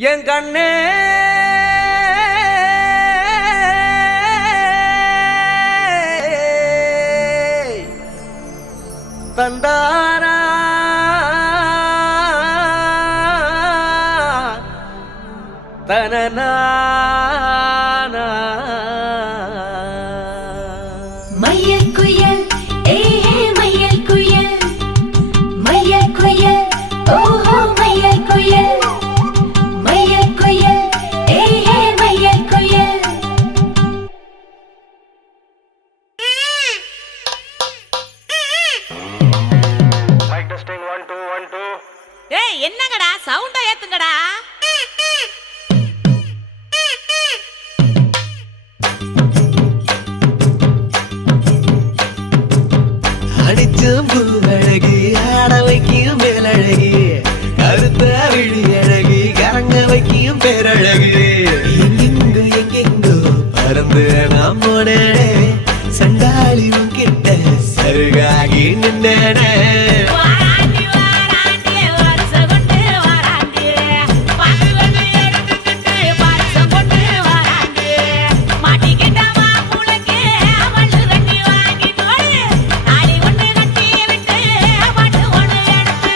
என் கண்ணே தந்தாரா தனனா மையல் குயில் ஏஹே மையல் குயில் மையல் குயில் ஓஹோ மையல் குயில் மையல் குயில் ஏஹே மையல் குயில் மைக் டெஸ்டிங் 1 2 1 2 ஏய் என்னங்கடா சவுண்ட ஏத்துங்கடா அடிச்சும் பூவழகி ஆட வைக்கும் மேலழகி கருத்த விழி அழகி கரங்க வைக்கும் பேரழகு எங்கெங்கோ எங்கெங்கோ பறந்து நாம் போனேனே சண்டாளி கிட்ட சருகாகி நின்னேனே வாராண்டி வாராண்டி வருஷ கொண்டு வாராண்டி பாக்குறது எடுத்துக்கிட்டு வருஷம் கொண்டு வாராண்டி மாட்டிக்கிட்ட மாப்புளுக்கு மல்லு கட்டி வாங்கி போடு தாலி ஒண்ணு கட்டி விட்டு பாட்டு ஒண்ணு எடுத்து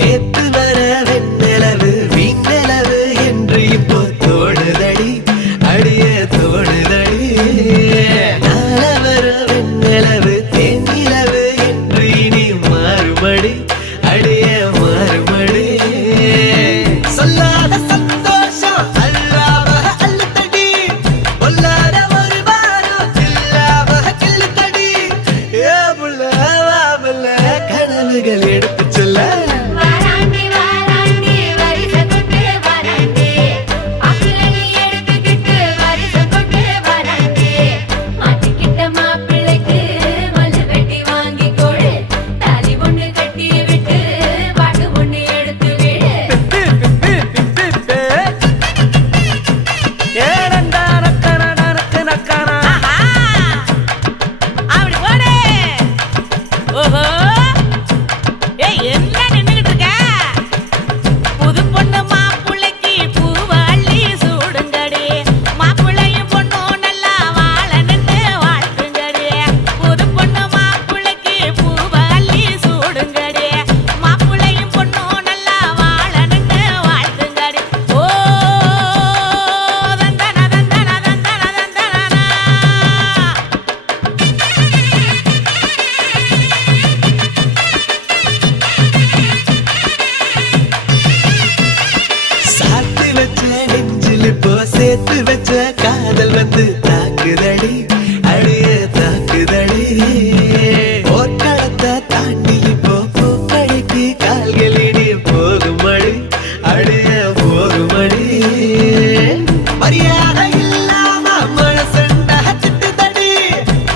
நேத்து வர வெண்ணிலவு வீண்ணிலவு என்று இப்போ தோணுதடி அடிய தோணுதடி நாள வர வெண்ணிலவு தேனிலவு என்று இனி மாறுபடி அடிய மாறுபடி சொல்லாத சந்தோஷம் அல்லாம அள்ளுத்தடி பொல்லாத ஒரு வாரம் இல்லாம கிள்ளுத்தடி ஏ புள்ள வாபல்ல கனவுகள் எடுத்து சொல்ல வாராண்டி வாராண்டி வருஷ கொண்டு வாராண்டி அப்பிளை எடுத்துக்கிட்டு வருஷ கொண்டு வாராண்டி மாட்டிக்கிட்ட மாப்பிள்ளைக்கு மல்லு கட்டி வாங்கி கொடு தாலி ஒண்ணு கட்டி விட்டு பாட்டு ஒண்ணு எடுத்து விடு ஏனண்டா நக்கன நக்கனா ஆஹா அப்படி போடு ஓஹோ ஏய் என்ன நின்னுகிட்டு இருக்க புது பொண்ணு மாப்புள்ளைக்கு பூவை அள்ளி சூடுங்கடி மாப்புள்ளையும் பொண்ணும் நல்லா வாழ நின்று வாழ்த்துங்கடி புது பொண்ணு மாப்புள்ளைக்கு பூவை அள்ளி சூடுங்கடி மாப்புள்ளையும் பொண்ணும் நல்லா வாழ நின்று வாழ்த்துங்கடி ஓ தந்தன தந்தன தந்தன தந்தனா சாத்து வச்ச நெஞ்சில் இப்போ சேர்த்து வச்ச காதல் வந்து தாக்குதடி அழிய தாக்குதடி போர்க்களத்தை தாண்டி இப்போ பூக்கடைக்கு கால்களிடி போகுமடி அழிய போகுமடி மரியாதை இல்லாம மனசண்டா திட்டுதடி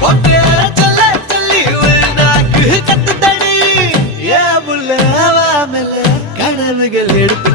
ஒக்கே சொல்ல சொல்லி ஒரு நாக்கு கத்துதடி ஏ முல்ல வாமல கனவுகள் எடுத்து